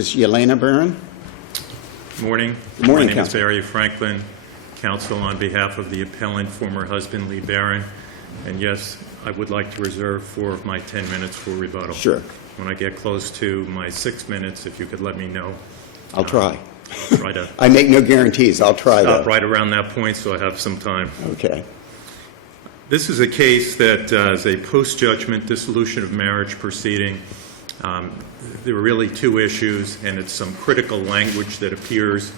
Is Yelena Baron? Morning. Good morning, My name is Counsel. Barry Franklin, counsel on behalf of the appellant, former husband Lee Baron. And yes, I would like to reserve 4 of my 10 minutes for rebuttal. Sure. When I get close to my 6 minutes, if you could let me know. I'll try. I'll try to I make no guarantees. I'll try stop though. right around that point so I have some time. Okay. This is a case that is a post-judgment dissolution of marriage proceeding. There were really 2 issues, and it's some critical language that appears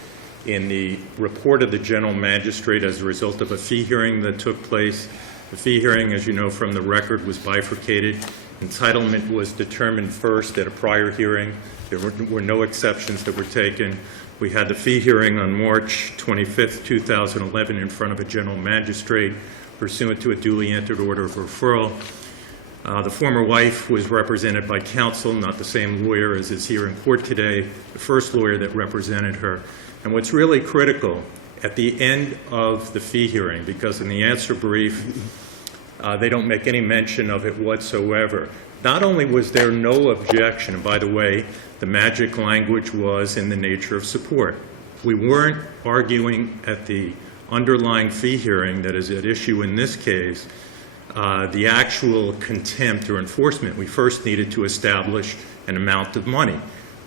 in the report of the general magistrate as a result of a fee hearing that took place. The fee hearing, as you know from the record, was bifurcated. Entitlement was determined first at a prior hearing. There were no exceptions that were taken. We had the fee hearing on March 25th, 2011 in front of a general magistrate pursuant to a duly entered order of referral. The former wife was represented by counsel, not the same lawyer as is here in court today, the first lawyer that represented her. And what's really critical, at the end of the fee hearing, because in the answer brief, they don't make any mention of it whatsoever, not only was there no objection, and by the way, the magic language was in the nature of support. We weren't arguing at the underlying fee hearing that is at issue in this case, the actual contempt or enforcement. We first needed to establish an amount of money.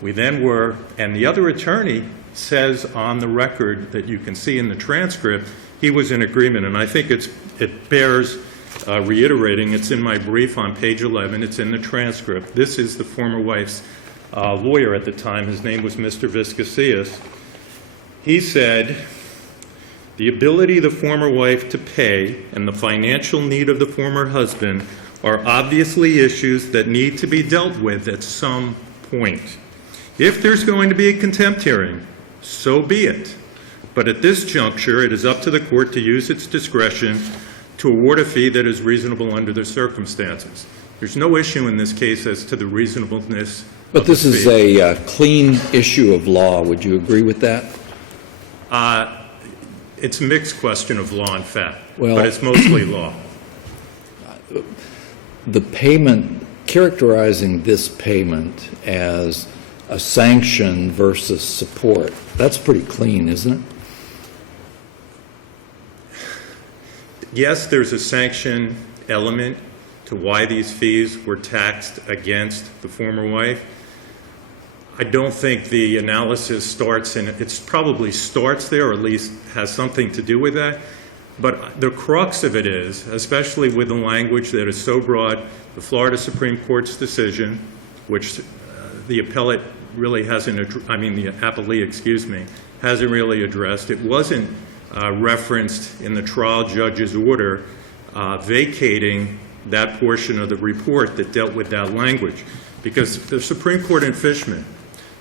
We then were, and the other attorney says on the record that you can see in the transcript, he was in agreement, and I think it bears reiterating. It's in my brief on page 11. It's in the transcript. This is the former wife's lawyer at the time. His name was Mr. Viscasius. He said, the ability of the former wife to pay and the financial need of the former husband are obviously issues that need to be dealt with at some point. If there's going to be a contempt hearing, so be it. But at this juncture, it is up to the court to use its discretion to award a fee that is reasonable under the circumstances. There's no issue in this case as to the reasonableness But of the this is fee. a clean issue of law. Would you agree with that? It's a mixed question of law and fact, Well- but it's mostly law. The payment, characterizing this payment as a sanction versus support, that's pretty clean, isn't it? Yes, there's a sanction element to why these fees were taxed against the former wife. I don't think the analysis starts in, it probably starts there, or at least has something to do with that. But the crux of it is, especially with the language that is so broad, the Florida Supreme Court's decision, which the appellate really hasn't, the appellee, excuse me, hasn't really addressed. It wasn't referenced in the trial judge's order vacating that portion of the report that dealt with that language. Because the Supreme Court in Fishman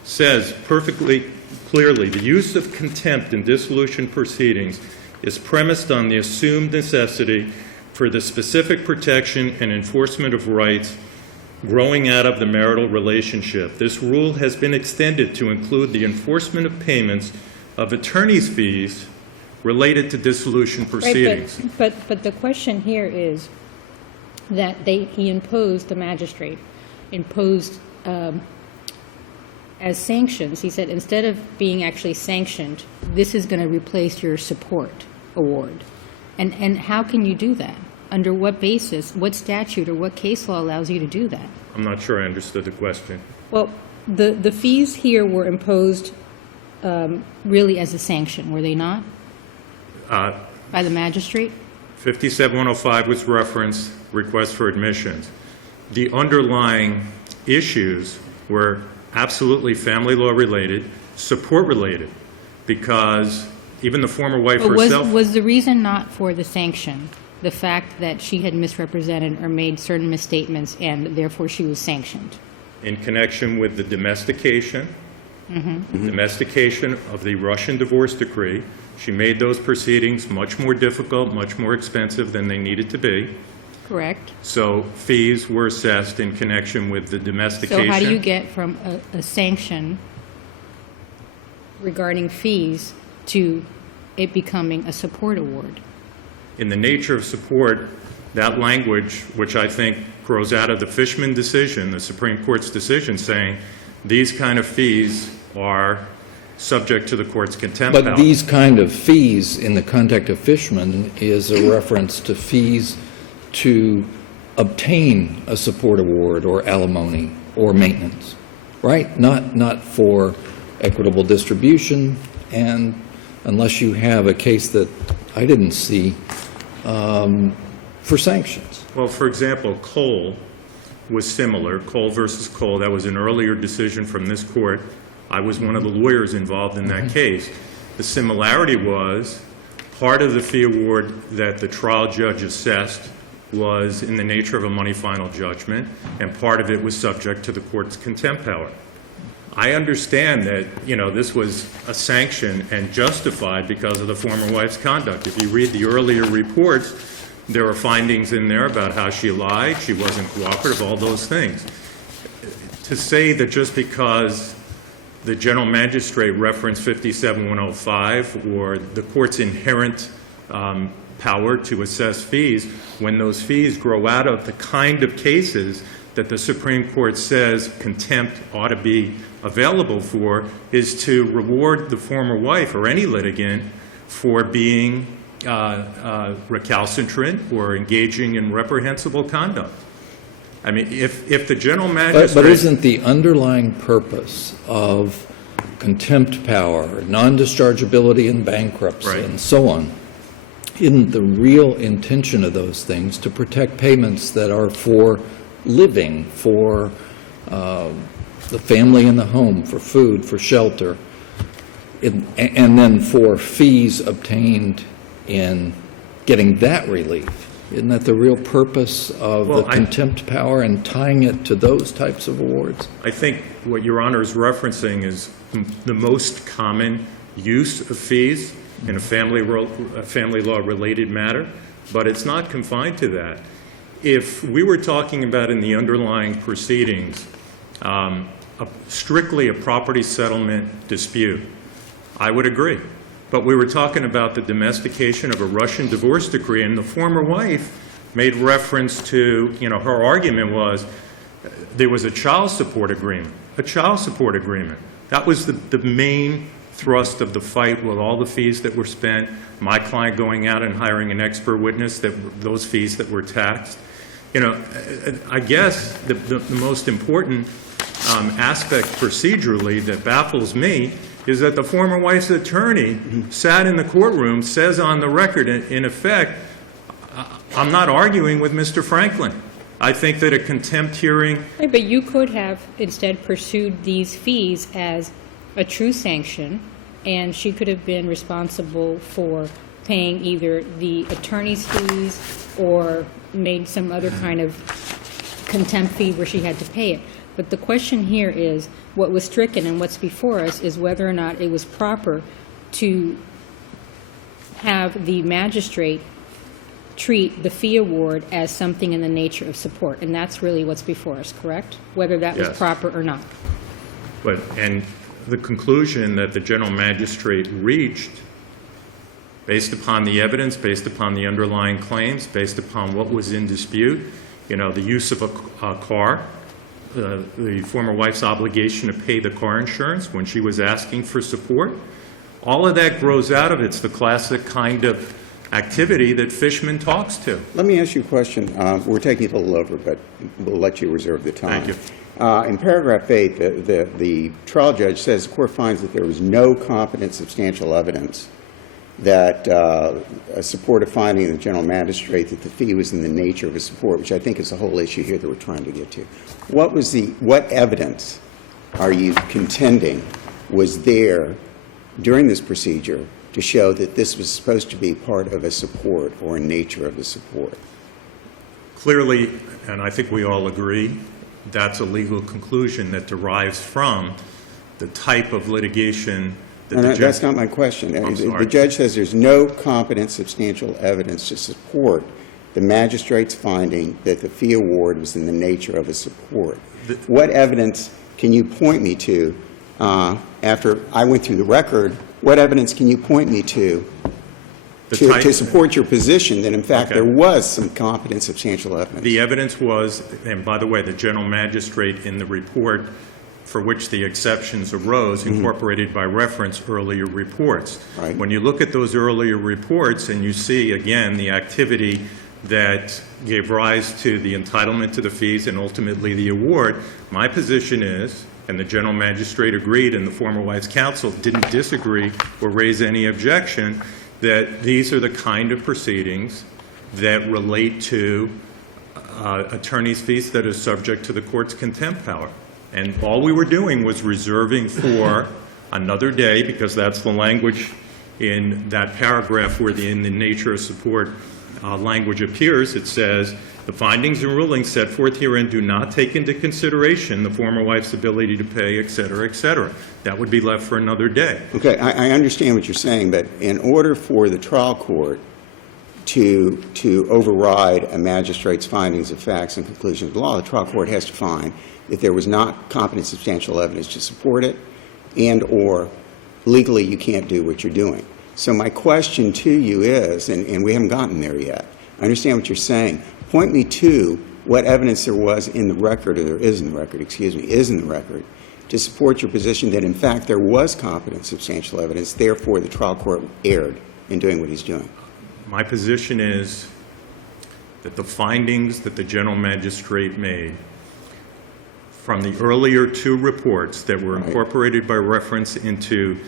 says perfectly clearly, the use of contempt in dissolution proceedings is premised on the assumed necessity for the specific protection and enforcement of rights growing out of the marital relationship. This rule has been extended to include the enforcement of payments of attorney's fees related to dissolution proceedings. Right, but the question here is that he imposed, the magistrate imposed as sanctions. He said, instead of being actually sanctioned, this is going to replace your support award. And how can you do that? Under what basis, what statute or what case law allows you to do that? I'm not sure I understood the question. Well, the fees here were imposed really as a sanction, were they not? By the magistrate? 57105 was referenced, request for admissions. The underlying issues were absolutely family law related, support related, because even the former wife But herself... was the reason not for the sanction the fact that she had misrepresented or made certain misstatements and therefore she was sanctioned? In connection with the domestication, domestication of the Russian divorce decree, she made those proceedings much more difficult, much more expensive than they needed to be. Correct. So fees were assessed in connection with the domestication. So how do you get from a sanction regarding fees to it becoming a support award? In the nature of support, that language, which I think grows out of the Fishman decision, the Supreme Court's decision, saying these kind of fees are subject to the court's contempt power. But these kind of fees in the context of Fishman is a reference to fees to obtain a support award or alimony or maintenance, right? Not for equitable distribution, and unless you have a case that I didn't see, for sanctions. Well, for example, Cole was similar. Cole versus Cole, that was an earlier decision from this court. I was one of the lawyers involved in that case. The similarity was part of the fee award that the trial judge assessed was in the nature of a money final judgment, and part of it was subject to the court's contempt power. I understand that, this was a sanction and justified because of the former wife's conduct. If you read the earlier reports, there are findings in there about how she lied, she wasn't cooperative, all those things. To say that just because the general magistrate referenced 57105 or the court's inherent power to assess fees, when those fees grow out of the kind of cases that the Supreme Court says contempt ought to be available for, is to reward the former wife or any litigant for being recalcitrant or engaging in reprehensible conduct. I mean, if the general magistrate... But isn't the underlying purpose of contempt power, non-dischargeability in bankruptcy, Right. and so on, isn't the real intention of those things to protect payments that are for living, for the family in the home, for food, for shelter, and then for fees obtained in getting that relief? Isn't that the real purpose of the contempt power and tying it to those types of awards? I think what Your Honor is referencing is the most common use of fees in a family law related matter, but it's not confined to that. If we were talking about in the underlying proceedings strictly a property settlement dispute, I would agree. But we were talking about the domestication of a Russian divorce decree, and the former wife made reference to, her argument was there was a child support agreement. That was the main thrust of the fight with all the fees that were spent, my client going out and hiring an expert witness, those fees that were taxed. I guess the most important aspect procedurally that baffles me is that the former wife's attorney sat in the courtroom, says on the record, in effect, I'm not arguing with Mr. Franklin. I think that a contempt hearing... Right, but you could have instead pursued these fees as a true sanction, and she could have been responsible for paying either the attorney's fees or made some other kind of contempt fee where she had to pay it. But the question here is, what was stricken and what's before us is whether or not it was proper to have the magistrate treat the fee award as something in the nature of support. And that's really what's before us, correct? Whether that was Yes. proper or not. And the conclusion that the general magistrate reached, based upon the evidence, based upon the underlying claims, based upon what was in dispute, the use of a car, the former wife's obligation to pay the car insurance when she was asking for support, all of that grows out of it's the classic kind of activity that Fishman talks to. Let me ask you a question. We're taking it a little over, but we'll let you reserve the time. Thank you. In paragraph 8, the trial judge says the court finds that there was no competent substantial evidence that support a finding of the general magistrate that the fee was in the nature of a support, which I think is the whole issue here that we're trying to get to. What evidence are you contending was there during this procedure to show that this was supposed to be part of a support or a nature of a support? Clearly, and I think we all agree, that's a legal conclusion that derives from the type of litigation that the judge... That's not my question. I'm sorry. The judge says there's no competent substantial evidence to support the magistrate's finding that the fee award was in the nature of a support. What evidence can you point me to, after I went through the record, what evidence can you point me to support your position that, in fact, Okay. there was some competent substantial evidence? The evidence was, and by the way, the general magistrate in the report for which the exceptions arose, incorporated by reference earlier reports. Right. When you look at those earlier reports and you see, again, the activity that gave rise to the entitlement to the fees and ultimately the award, my position is, and the general magistrate agreed and the former wife's counsel didn't disagree or raise any objection, that these are the kind of proceedings that relate to attorney's fees that are subject to the court's contempt power. And all we were doing was reserving for another day, because that's the language in that paragraph where in the nature of support language appears. It says, the findings and rulings set forth herein do not take into consideration the former wife's ability to pay, et cetera, et cetera. That would be left for another day. Okay, I understand what you're saying, but in order for the trial court to override a magistrate's findings of facts and conclusions of the law, the trial court has to find that there was not competent substantial evidence to support it, and or legally you can't do what you're doing. So my question to you is, and we haven't gotten there yet, I understand what you're saying. Point me to what evidence there was in the record, or there is in the record, is in the record, to support your position that in fact there was competent substantial evidence, therefore the trial court erred in doing what he's doing. My position is that the findings that the general magistrate made from the earlier two reports that were incorporated by reference into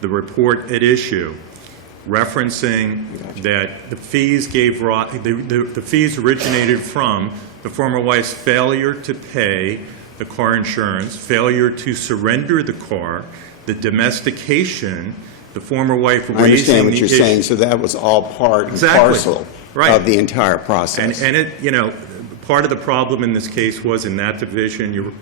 the report at issue, referencing that the fees the fees originated from the former wife's failure to pay the car insurance, failure to surrender the car, the domestication, the former wife raising the issue. I understand what you're saying, so that was all part and parcel of the entire process. And it, part of the problem in this case was in that division,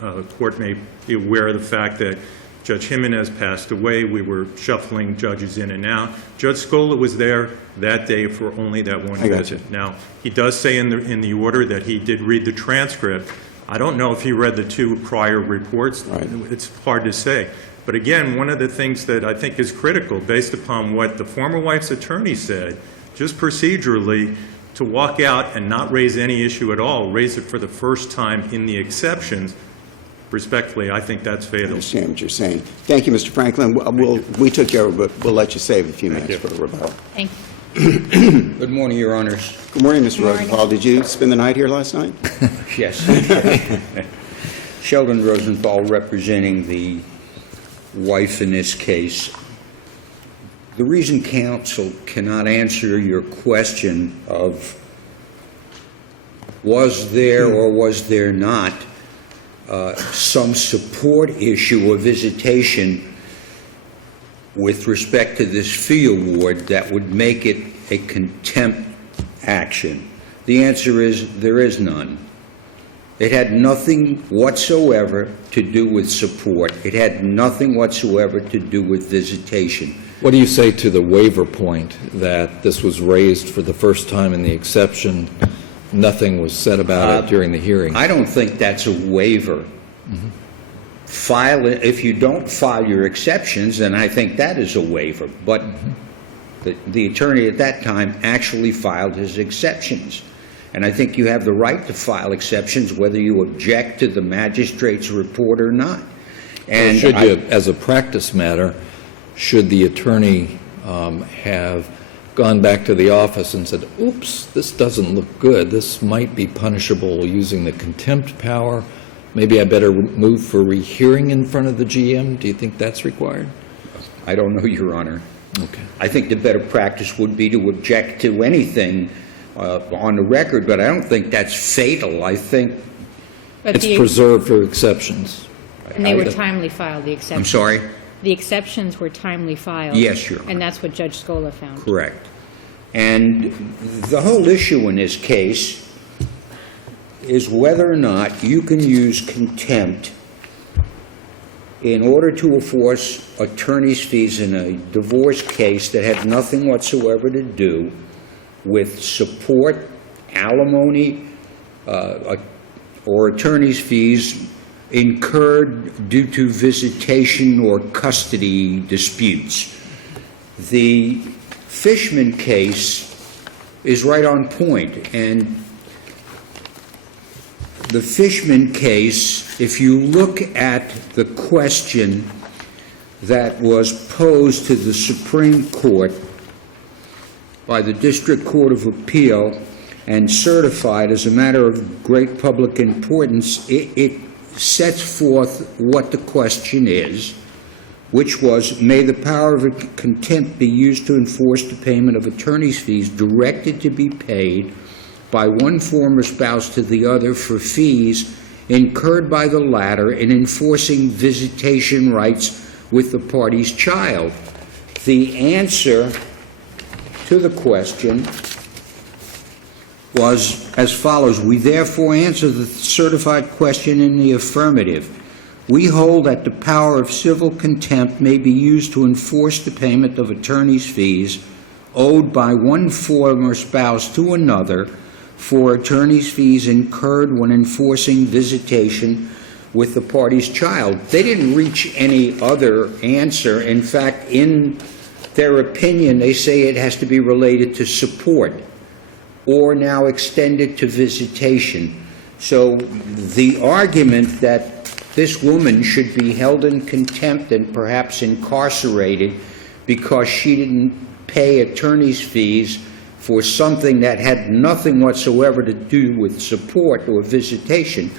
the court may be aware of the fact that Judge Jimenez passed away. We were shuffling judges in and out. Judge Scola was there that day for only that one visit. Now, he does say in the order that he did read the transcript. I don't know if he read the two prior reports. Right. It's hard to say. But again, one of the things that I think is critical, based upon what the former wife's attorney said, just procedurally, to walk out and not raise any issue at all, raise it for the first time in the exceptions, respectfully, I think that's I fatal. understand what you're saying. Thank you, Mr. Franklin. We took you over, but we'll let you save a few minutes for the rebuttal. Thank you. Good morning, Your Honors. Good morning, Mr. Rosenthal. Did you spend the night here last night? Yes. Sheldon Rosenthal, representing the wife in this case. The reason counsel cannot answer your question of was there or was there not some support issue or visitation with respect to this fee award that would make it a contempt action. The answer is there is none. It had nothing whatsoever to do with support. It had nothing whatsoever to do with visitation. What do you say to the waiver point that this was raised for the first time in the exception? Nothing was said about it during the hearing. I don't think that's a waiver. File it. If you don't file your exceptions, then I think that is a waiver. But the attorney at that time actually filed his exceptions. And I think you have the right to file exceptions whether you object to the magistrate's report or not. And should you, as a practice matter, should the attorney have gone back to the office and said, oops, this doesn't look good, this might be punishable using the contempt power, maybe I better move for rehearing in front of the GM? Do you think that's required? I don't know, Your Honor. Okay. I think the better practice would be to object to anything on the record, but I don't think that's fatal. I think... But It's preserved for exceptions. and they were timely filed, the exceptions. I'm sorry? The exceptions were timely filed. Yes, Your Honor. And that's what Judge Scola found. Correct. And the whole issue in this case is whether or not you can use contempt in order to enforce attorney's fees in a divorce case that had nothing whatsoever to do with support, alimony, or attorney's fees incurred due to visitation or custody disputes. The Fishman case is right on point, and the Fishman case, if you look at the question that was posed to the Supreme Court by the District Court of Appeal and certified as a matter of great public importance, it sets forth what the question is, which was, may the power of contempt be used to enforce the payment of attorney's fees directed to be paid by one former spouse to the other for fees incurred by the latter in enforcing visitation rights with the party's child. The answer to the question was as follows: we therefore answer the certified question in the affirmative. We hold that the power of civil contempt may be used to enforce the payment of attorney's fees owed by one former spouse to another for attorney's fees incurred when enforcing visitation with the party's child. They didn't reach any other answer. In fact, in their opinion, they say it has to be related to support or now extended to visitation. So the argument that this woman should be held in contempt and perhaps incarcerated because she didn't pay attorney's fees for something that had nothing whatsoever to do with support or visitation,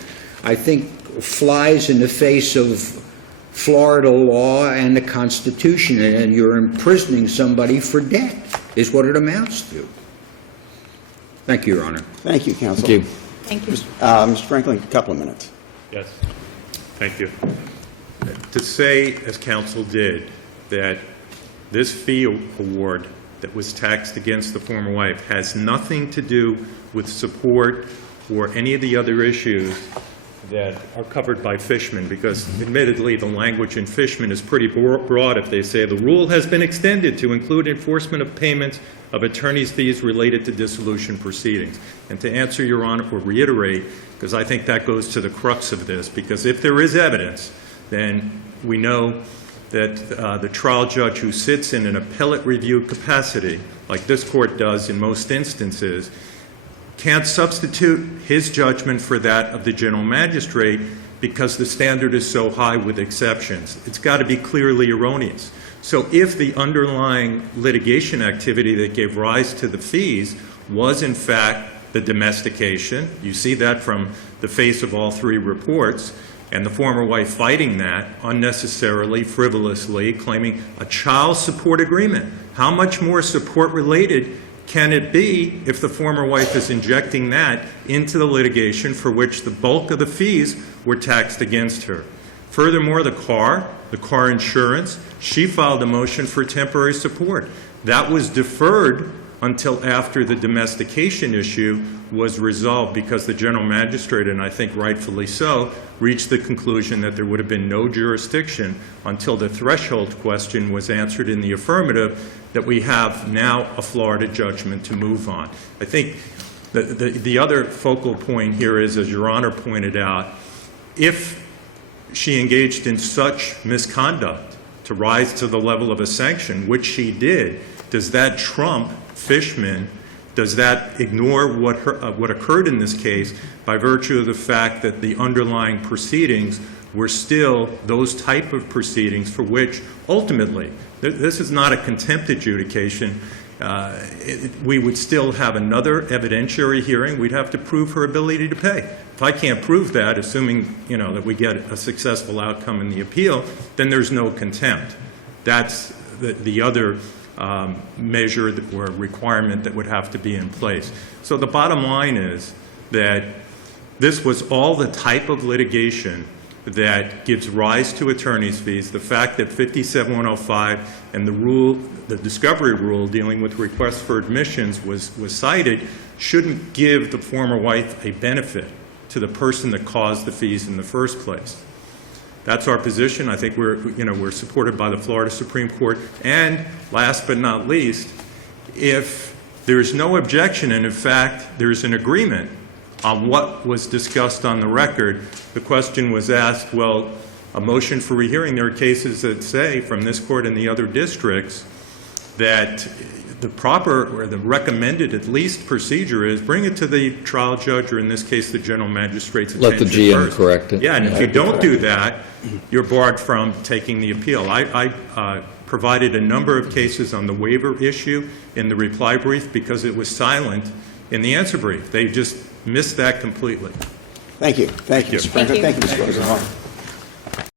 I think flies in the face of Florida law and the Constitution, and you're imprisoning somebody for debt, is what it amounts to. Thank you, Your Honor. Thank you, counsel. Thank you. Thank you. Mr. Franklin, a couple of minutes. Yes. Thank you. To say, as counsel did, that this fee award that was taxed against the former wife has nothing to do with support or any of the other issues that are covered by Fishman, because admittedly the language in Fishman is pretty broad if they say the rule has been extended to include enforcement of payments of attorney's fees related to dissolution proceedings. And to answer Your Honor, or reiterate, because I think that goes to the crux of this, because if there is evidence, then we know that the trial judge who sits in an appellate review capacity, like this court does in most instances, can't substitute his judgment for that of the general magistrate because the standard is so high with exceptions. It's got to be clearly erroneous. So if the underlying litigation activity that gave rise to the fees was in fact the domestication, you see that from the face of all three reports, and the former wife fighting that unnecessarily, frivolously, claiming a child support agreement. How much more support related can it be if the former wife is injecting that into the litigation for which the bulk of the fees were taxed against her? Furthermore, the car insurance, she filed a motion for temporary support. That was deferred until after the domestication issue was resolved because the general magistrate, and I think rightfully so, reached the conclusion that there would have been no jurisdiction until the threshold question was answered in the affirmative, that we have now a Florida judgment to move on. I think the other focal point here is, as Your Honor pointed out, if she engaged in such misconduct to rise to the level of a sanction, which she did, does that trump Fishman? Does that ignore what occurred in this case by virtue of the fact that the underlying proceedings were still those type of proceedings for which ultimately, this is not a contempt adjudication, we would still have another evidentiary hearing. We'd have to prove her ability to pay. If I can't prove that, assuming that we get a successful outcome in the appeal, then there's no contempt. That's the other measure or requirement that would have to be in place. So the bottom line is that this was all the type of litigation that gives rise to attorney's fees. The fact that 57105 and the discovery rule dealing with requests for admissions was cited shouldn't give the former wife a benefit to the person that caused the fees in the first place. That's our position. I think we're supported by the Florida Supreme Court. And last but not least, if there's no objection, and in fact there's an agreement on what was discussed on the record, the question was asked, well, a motion for rehearing, there are cases that say from this court and the other districts that the proper, or the recommended at least procedure is bring it to the trial judge, or in this case, the general magistrate's Let the attention GM first. correct it. Yeah, and if you don't do that, you're barred from taking the appeal. I provided a number of cases on the waiver issue in the reply brief because it was silent in the answer brief. They just missed that completely. Thank you. Thank you, Mr. Franklin. Thank you, Mr. Rosenbaum.